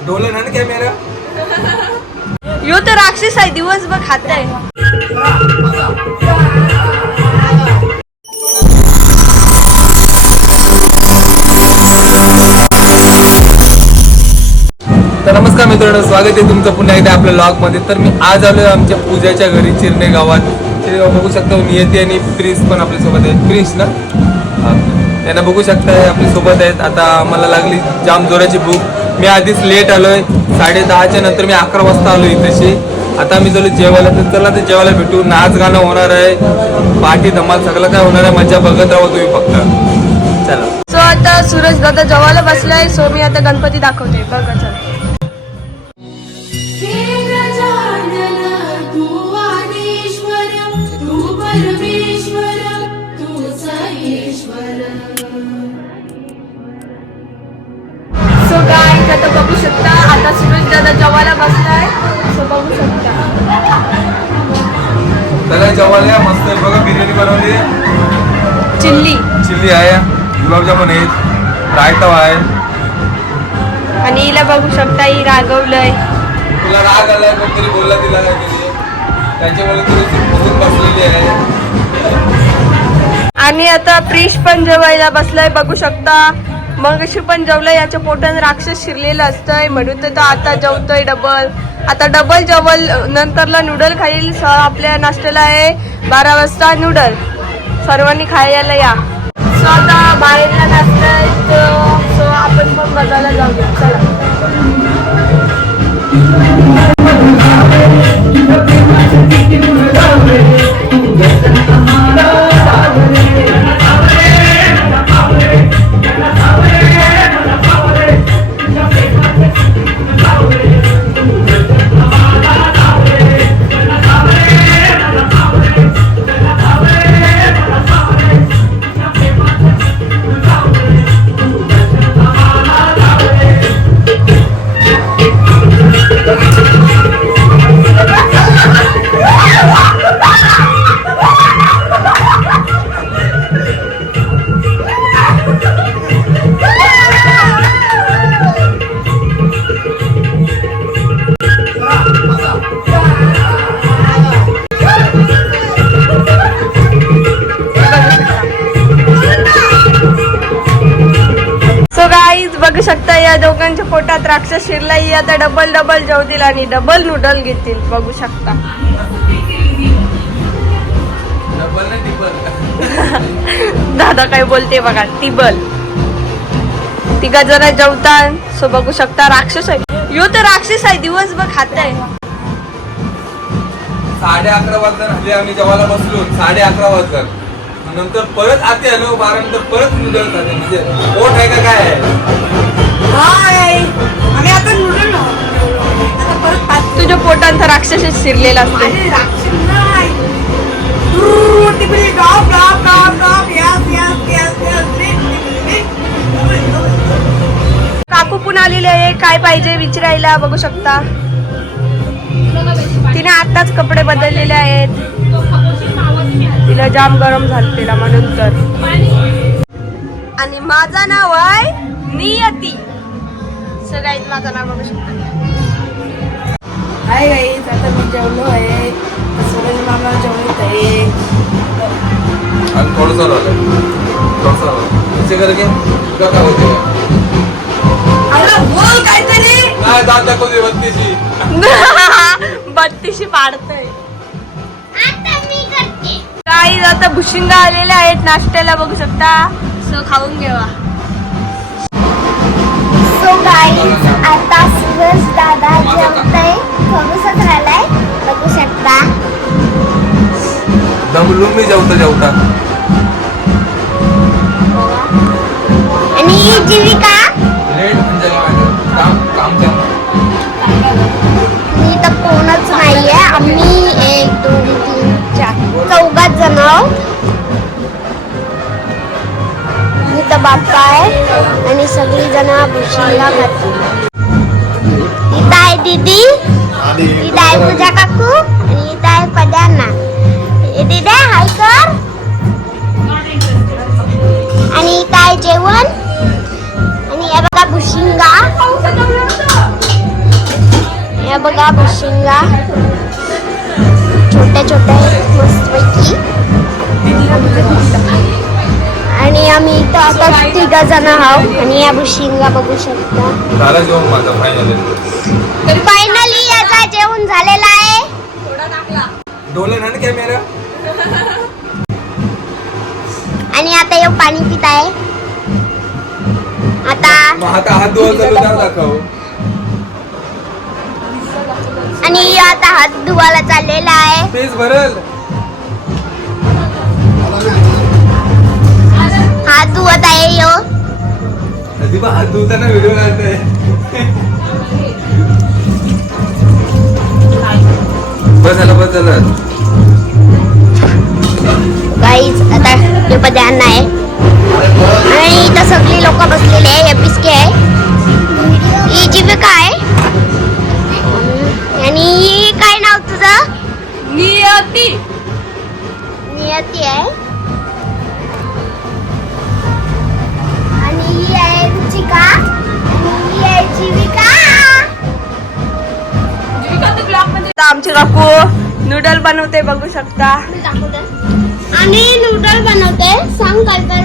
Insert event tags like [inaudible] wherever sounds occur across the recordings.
है ना कॅमेरा यो तर राक्षस आहे दिवसभर खात आहे तर नमस्कार मित्रांनो स्वागत आहे तुमचं पुन्हा एकदा आपल्या लॉगमध्ये तर मी आज आलोय आमच्या पूजाच्या घरी चिरणे गावात. ते बघू शकता नियती आणि प्रिन्स पण आपल्यासोबत आहेत. प्रिन्स ना. त्यांना बघू शकता आपल्यासोबत आहेत. आता मला लागली जाम जोराची भूक. मी आधीच लेट आलोय. साडे दहाच्या नंतर मी अकरा वाजता आलो इथेशी. आता मी चलो जेवायला तर चला तर जेवायला भेटू. नाच गाणं होणार आहे. पाठी धमाल सगळं काय होणार आहे. मजा बघत राहा तुम्ही फक्त. चला. सो आता सूरज दादा जेवायला बसलाय. सो मी आता गणपती दाखवते. बघा चला. दादा जेवायला बसलाय. सो बघू शकता. त्याला जेवायला मस्त आहे. बघा बिर्याणी बनवली. आहे चिल्ली. चिल्ली आहे गुलाबजामुन आहेत रायता आहे. आणि हिला बघू शकता ही रागवलंय. तुला राग आलाय पण तरी बोलला तिला काहीतरी. त्याच्यामुळे तुला बसलेली आहे. आणि आता प्रिश पण जेवायला बसलाय बघू शकता. मग पण जेवलं याच्या पोटाने राक्षस शिरलेलं असतंय. म्हणून तर आता जेवतोय डबल आता डबल जेवल नंतरला नूडल खाईल सर आपल्या नाश्त्याला आहे बारा वाजता नूडल सर्वांनी खायला या. सो आता बाहेरला नाश्ता सो आपण पण बघायला जाऊया. चला. बघू शकता या दोघांच्या पोटात राक्षस शिरलाई आता डबल डबल जेवतील आणि डबल नूडल घेतील. बघू शकता. [laughs] दादा काय बोलते बघा टिबल तिघा जण जेवतात. सो बघू शकता राक्षस आहे. यो तर राक्षस आहे दिवसभर खात आहे साडे अकरा वाजता हल्ली आम्ही जेवायला बसलो. साडे अकरा वाजता. नंतर परत आते आलो बारा नंतर परत नूडल्स खाते. म्हणजे पोट आहे का काय आहे? यस काकू पण आलेले आहे. काय पाहिजे विचारायला बघू शकता. तिने आताच कपडे बदललेले आहेत. तिला जाम गरम झालं तिला म्हणून तर. आणि माझं नाव आहे नियती. सगळ्यात माझं नाव बघू शकता. हाय गाईज आता मी जेवलो आहे. सूरज मामा जेवत आहे. आणि थोडंसं राहिलं थोडंसं राहिलं असे करके तुला काय होते अरे बोल काहीतरी. नाही दात दाखवते बत्तीशी. [laughs] बत्तीशी पाडतय काही आता भुशिंगा आलेले आहेत नाश्त्याला बघू शकता. सो खाऊन घेवा. सो गाईज आता सूरज दादा जेवतय. थोडंसंच राहिलंय बघू शकता. दमलून मी जेवता जेवता. आणि ही जीविका? लेट म्हणजे काम काम मी तर कोणच नाहीये. आम्ही एक दोन तीन चार चौघात जण. मी तर बाप्पा आहे. आणि सगळी जण भुशिंगा खातील इथं आहे दीदी. आहे पूजा काकू आणि इथं आहे पद्यांना दीदी हाय कर. आणि इथं आहे जेवण? आणि हे बघा भुशिंगा. बघा भुशिंगा. छोट्या छोट्या मस्तपैकी. आणि आम्ही इथं आता तिघा जण आहोत आणि या भुशिंगा बघू शकता. झालेला आहे. डोले ना कॅमेरा. आणि आता येऊ पाणी पित आहे. आता मग आता हात धुवायचा दाखव. आणि आता हात धुवायला चाललेला आहे. भरल. हात धुवत आहे यो. अजिबा हात धुताना व्हिडिओ काढताय झालं बस झालं. गाईज आता हे पदांना आहे. आणि इथं सगळी लोक बसलेली आहे हे पिसके आहे. ही जीविका आहे. आणि ही काय नाव तुझं? नियती. आमचे काकू नूडल बनवते बघू शकता. आणि नूडल बनवते. सांग काय काय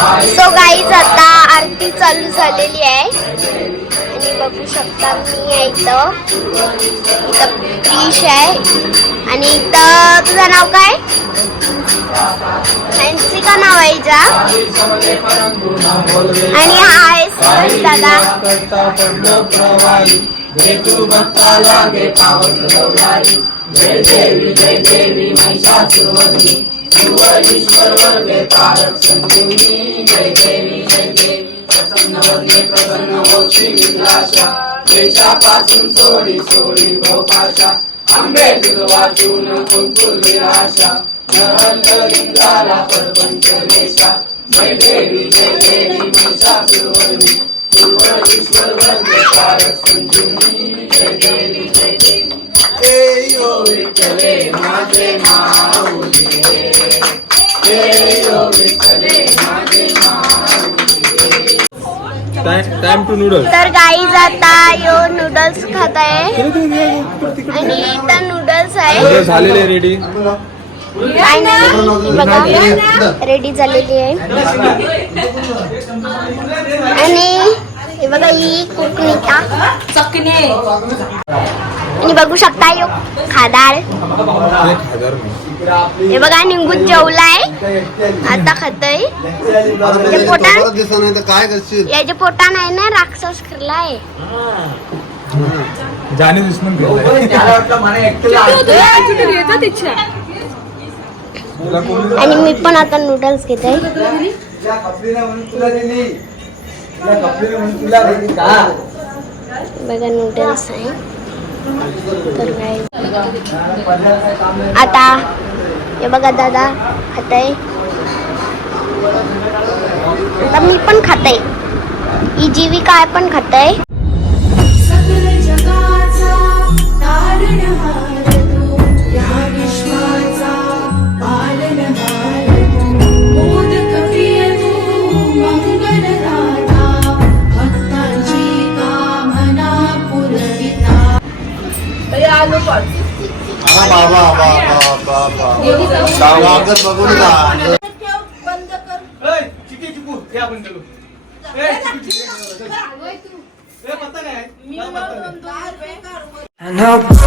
सो गाईज आता आरती चालू झालेली आहे. आणि बघू शकता मी आहे इथं. इथं प्रिश आहे. आणि इथं तुझं नाव काय? फॅन्सी का नाव आहे जा आणि हा आहे सुरेश दादा. जय देवी जय देवी महिषासुरमर्दिनी ईश्वर वर्गे तारक संजीवनी जय देवी जय देवी प्रसन्न वर्गे प्रसन्न हो श्री विलासा देशापासून सोडी सोडी भोपाशा आंबे दुर्वा चून कुंकुल विराशा नरलिंगाला परपंच नेशा जय देवी जय देवी निशा सुरवर्णी सुरवर ईश्वर वर्गे तारक संजीवनी जय देवी जय देवी ए यो विठ्ठले माझे माऊली टाइम टू नूडल्स तर गाईज आता यो नूडल्स खात आहे आणि इथं नूडल्स आहे. झालेले रेडी फायनली बघा रेडी झालेली आहे. आणि हे बघा ही कोकणीचा आणि बघू शकता यो खादाळ हजार हे बघा निघून जेवलाय आता खातय. याच्या नाही करशील याच्या पोटान आहे ना राक्षस जाणे दुश्मन आणि मी पण आता नूडल्स घेत आहे बघा नूडल्स आहे. आता हे बघा दादा खात आहे आता मी पण खात आहे ही जीविका आहे पण खात आहे And how is